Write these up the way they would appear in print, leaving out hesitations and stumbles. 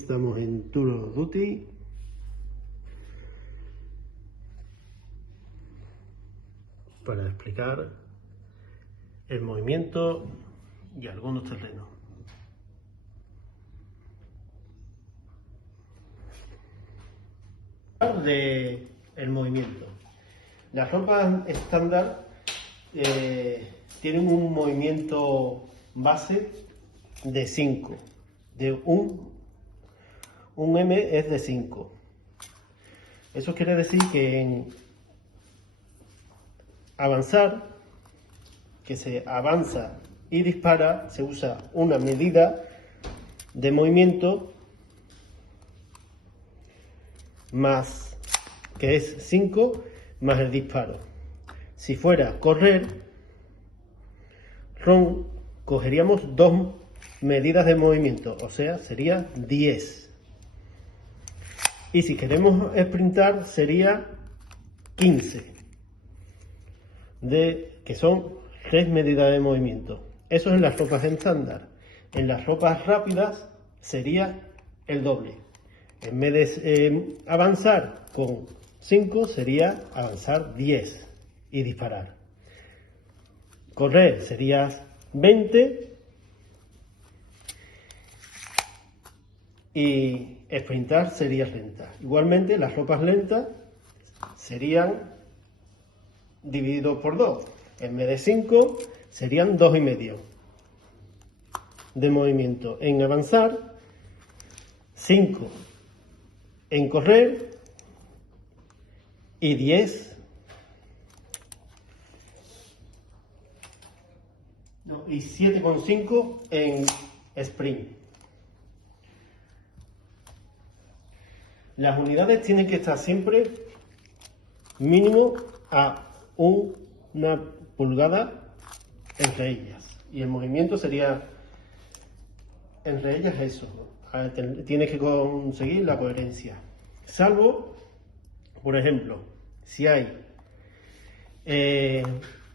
estamos en Tour of Duty. Para explicar el movimiento y algunos terrenos. De el movimiento. Las ropas estándar tienen un movimiento base de 5. De un M es de 5. Eso quiere decir que en avanzar, que se avanza y dispara, se usa una medida de movimiento más, que es 5, más el disparo. Si fuera correr, cogeríamos 2 medidas de movimiento, o sea, sería 10. Y si queremos sprintar, sería 15, que son 3 medidas de movimiento. Eso es en las ropas estándar. En las ropas rápidas sería el doble. En vez de avanzar con 5, sería avanzar 10 y disparar. Correr sería 20 y sprintar sería 30. Igualmente, las ropas lentas serían divididos por 2. En vez de 5, serían 2,5 de movimiento en avanzar, 5 en correr y 10 y 7,5 en sprint. Las unidades tienen que estar siempre mínimo a una pulgada entre ellas, y el movimiento sería entre ellas eso. Tienes que conseguir la coherencia, salvo, por ejemplo, si hay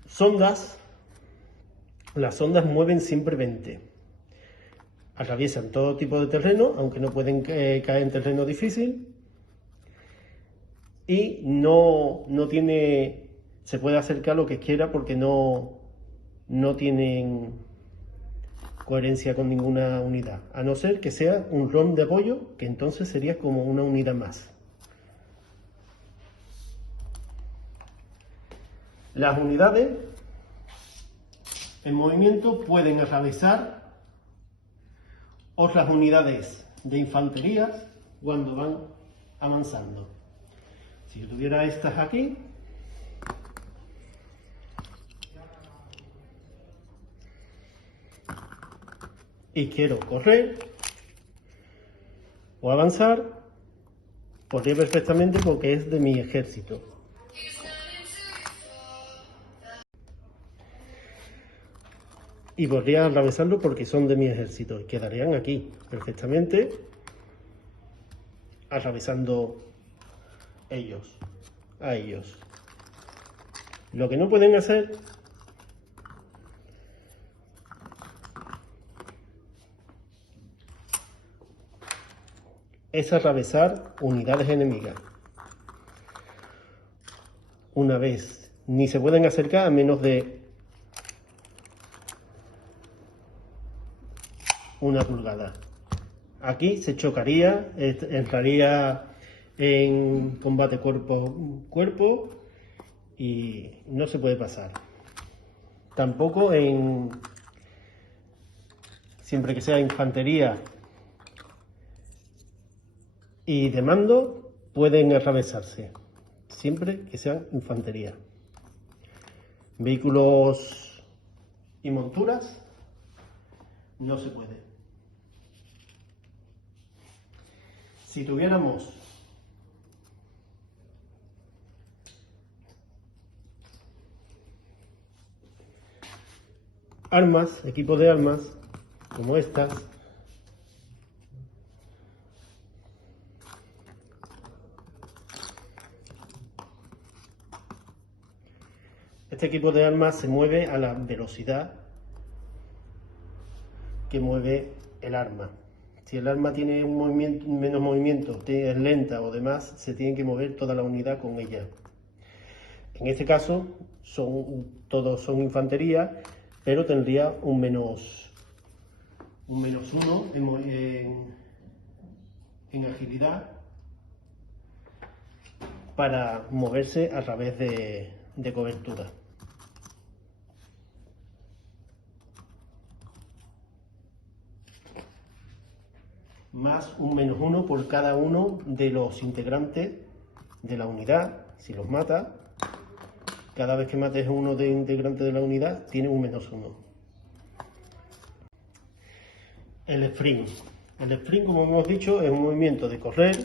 sondas. Las sondas mueven siempre 20, atraviesan todo tipo de terreno, aunque no pueden caer en terreno difícil, y no tiene, se puede acercar lo que quiera porque no tienen coherencia con ninguna unidad, a no ser que sea un ROM de apoyo, que entonces sería como una unidad más. Las unidades en movimiento pueden atravesar otras unidades de infantería cuando van avanzando. Si yo tuviera estas aquí, y quiero correr o avanzar, podría perfectamente porque es de mi ejército. Y podría atravesarlo porque son de mi ejército y quedarían aquí perfectamente atravesando a ellos. Lo que no pueden hacer es atravesar unidades enemigas. Una vez, ni se pueden acercar a menos de 1 pulgada. Aquí se chocaría, entraría en combate cuerpo a cuerpo y no se puede pasar. Tampoco siempre que sea infantería y de mando, pueden atravesarse, siempre que sea infantería. Vehículos y monturas no se puede. Si tuviéramos armas, equipos de armas, como estas, este equipo de armas se mueve a la velocidad que mueve el arma. Si el arma tiene un movimiento, menos movimiento, es lenta o demás, se tiene que mover toda la unidad con ella. En este caso, todos son infantería, pero tendría un menos 1 en agilidad para moverse a través de cobertura. Más un -1 por cada uno de los integrantes de la unidad. Si los mata, cada vez que mates a uno de integrantes de la unidad, tiene un -1. El sprint. El sprint, como hemos dicho, es un movimiento de correr,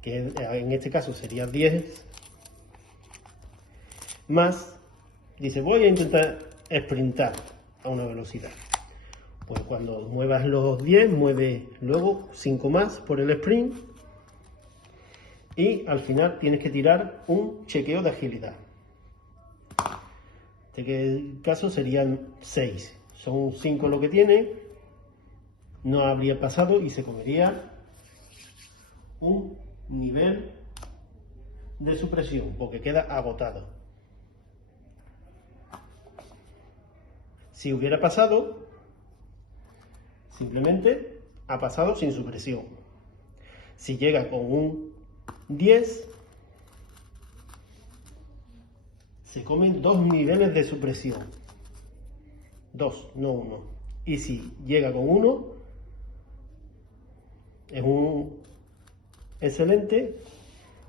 que en este caso sería 10, más, dice, voy a intentar sprintar a una velocidad. Pues cuando muevas los 10, mueve luego 5 más por el sprint y al final tienes que tirar un chequeo de agilidad. En este caso serían 6. Son 5 lo que tiene, no habría pasado y se comería un nivel de supresión porque queda agotado. Si hubiera pasado, simplemente ha pasado sin supresión. Si llega con un 10, se comen 2 niveles de supresión. 2, no 1. Y si llega con 1, es un excelente.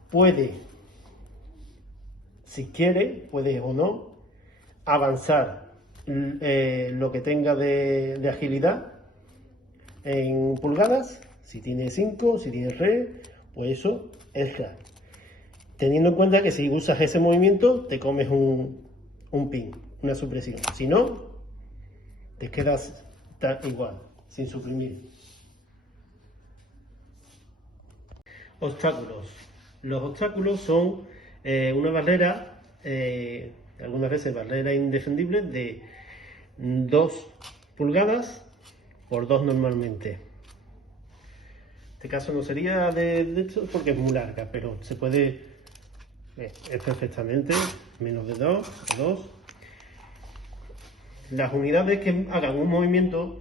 Puede, si quiere, puede o no, avanzar lo que tenga de agilidad en pulgadas. Si tiene 5, si tiene re, pues eso es ra. Teniendo en cuenta que si usas ese movimiento te comes un pin, una supresión. Si no, te quedas igual, sin suprimir. Obstáculos. Los obstáculos son una barrera, algunas veces barrera indefendible, de 2 pulgadas por 2 normalmente. En este caso no sería de hecho porque es muy larga, pero se puede, es perfectamente menos de 2 o 2. Las unidades que hagan un movimiento,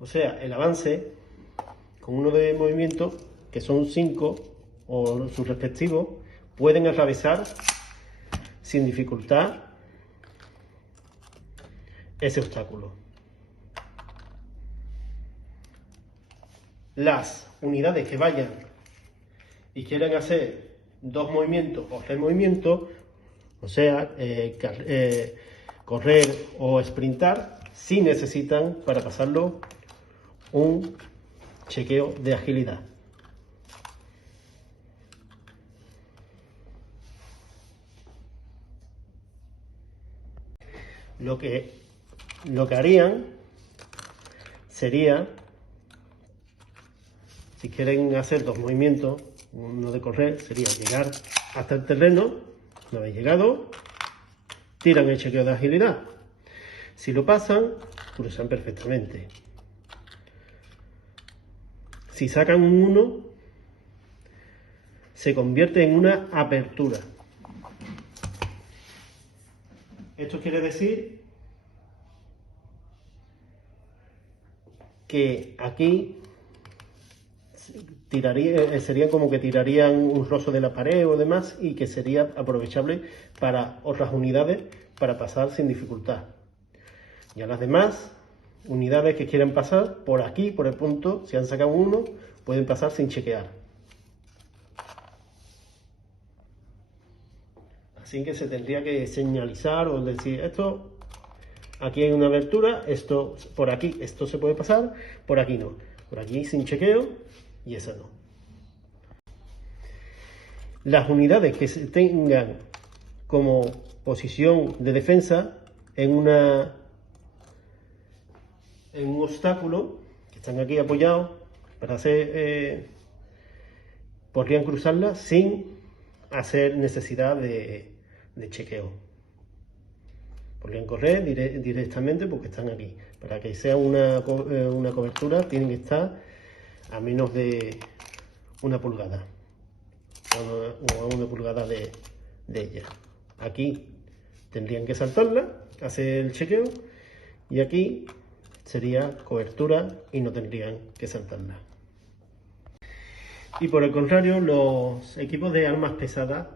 o sea, el avance con uno de movimiento, que son 5 o sus respectivos, pueden atravesar sin dificultad ese obstáculo. Las unidades que vayan y quieran hacer 2 movimientos o 3 movimientos, o sea, correr o sprintar, sí necesitan para pasarlo un chequeo de agilidad. Lo que harían sería, si quieren hacer 2 movimientos, uno de correr, sería llegar hasta el terreno. Una vez llegado, tiran el chequeo de agilidad. Si lo pasan, cruzan perfectamente. Si sacan un 1, se convierte en una apertura. Esto quiere decir que aquí sería como que tirarían un rozo de la pared o demás, y que sería aprovechable para otras unidades para pasar sin dificultad. Y a las demás unidades que quieran pasar por aquí, por el punto, si han sacado 1, pueden pasar sin chequear. Así que se tendría que señalizar o decir, esto, aquí hay una abertura, esto por aquí, esto se puede pasar, por aquí no. Por aquí sin chequeo y esa no. Las unidades que se tengan como posición de defensa en un obstáculo, que están aquí apoyados, para hacer, podrían cruzarla sin hacer necesidad de chequeo. Podrían correr directamente porque están aquí. Para que sea una cobertura tienen que estar a menos de 1 pulgada o a 1 pulgada de ella. Aquí tendrían que saltarla, hacer el chequeo, y aquí sería cobertura y no tendrían que saltarla. Y por el contrario, los equipos de armas pesadas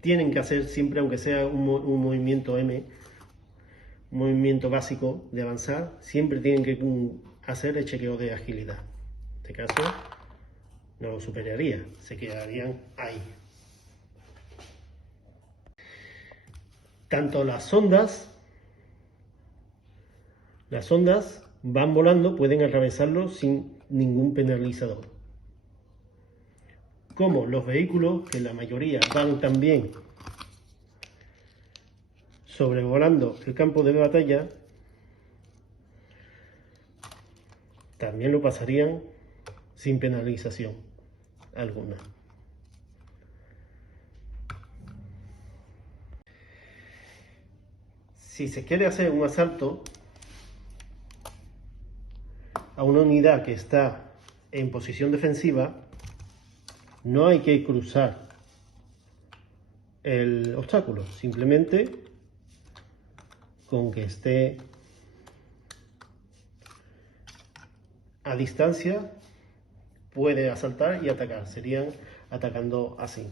tienen que hacer siempre, aunque sea un movimiento M, un movimiento básico de avanzar, siempre tienen que hacer el chequeo de agilidad. En este caso no lo superaría, se quedarían ahí. Tanto las ondas van volando, pueden atravesarlo sin ningún penalizador. Como los vehículos, que la mayoría van también sobrevolando el campo de batalla, también lo pasarían sin penalización alguna. Si se quiere hacer un asalto a una unidad que está en posición defensiva, no hay que cruzar el obstáculo, simplemente con que esté a distancia puede asaltar y atacar, serían atacando así.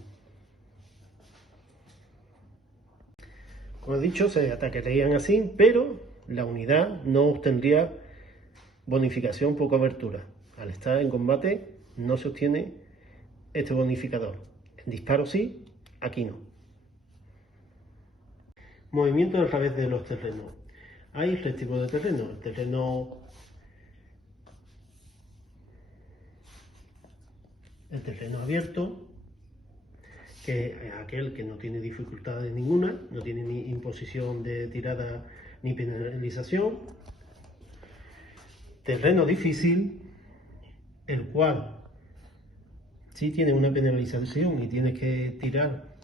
Como he dicho, se atacarían así, pero la unidad no obtendría bonificación por cobertura. Al estar en combate no se obtiene este bonificador. En disparo sí, aquí no. Movimiento a través de los terrenos. Hay 3 tipos de terrenos. El terreno abierto, que es aquel que no tiene dificultades ninguna, no tiene ni imposición de tirada ni penalización. Terreno difícil, el cual sí tiene una penalización y tienes que tirar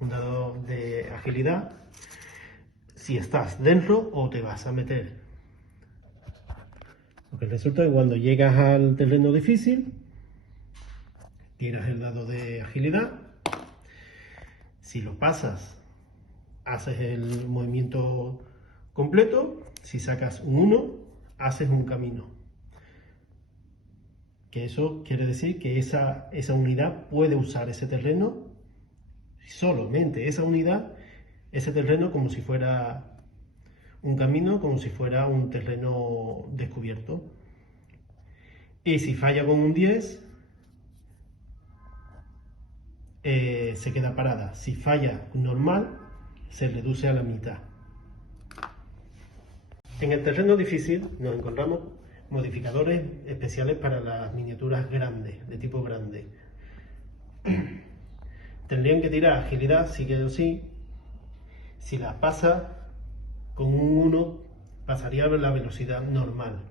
un dado de agilidad si estás dentro o te vas a meter. Porque resulta que cuando llegas al terreno difícil, tiras el dado de agilidad. Si lo pasas, haces el movimiento completo. Si sacas un 1, haces un camino. Que eso quiere decir que esa unidad puede usar ese terreno, solamente esa unidad, ese terreno, como si fuera un camino, como si fuera un terreno descubierto. Y si falla con un 10, se queda parada. Si falla normal, se reduce a la mitad. En el terreno difícil nos encontramos modificadores especiales para las miniaturas grandes, de tipo grande. Tendrían que tirar agilidad sí que sí. Si la pasa con un 1, pasaría a la velocidad normal.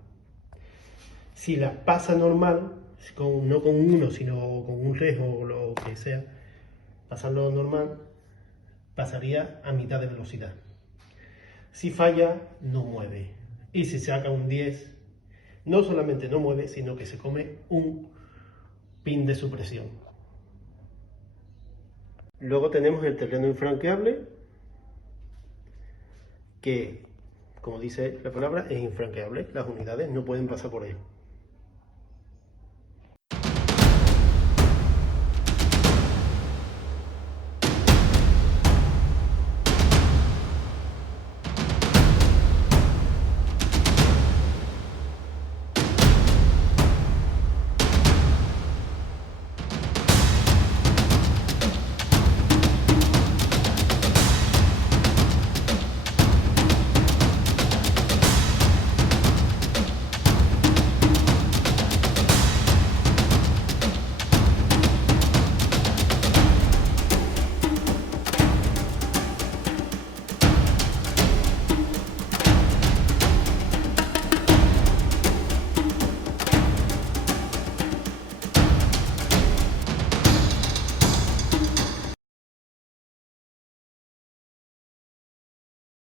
Si la pasa normal, no con un 1, sino con un res o lo que sea, pasarlo normal, pasaría a mitad de velocidad. Si falla, no mueve. Y si saca un 10, no solamente no mueve, sino que se come un pin de supresión. Luego tenemos el terreno infranqueable, que, como dice la palabra, es infranqueable. Las unidades no pueden pasar por él.